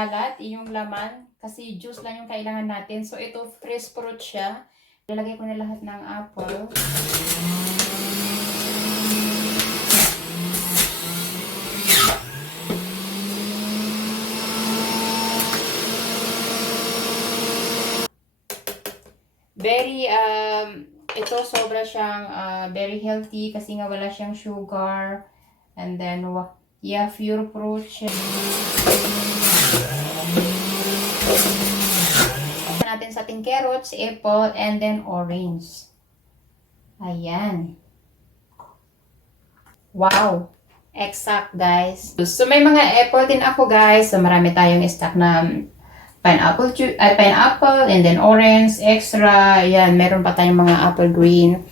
makalat yung laman kasi juice lang yung kailangan natin. So ito fresh fruit siya. Lalagay ko na lahat ng apple. Very ito sobra siyang very healthy kasi nga wala siyang sugar. And then yeah, pure fruit siya. Natin sa ating carrots, apple, and then orange. Ayan. Wow! Exact, guys. So, may mga apple din ako, guys. So, marami tayong stock na pineapple, and then orange, extra. Ayan, meron pa tayong mga apple green.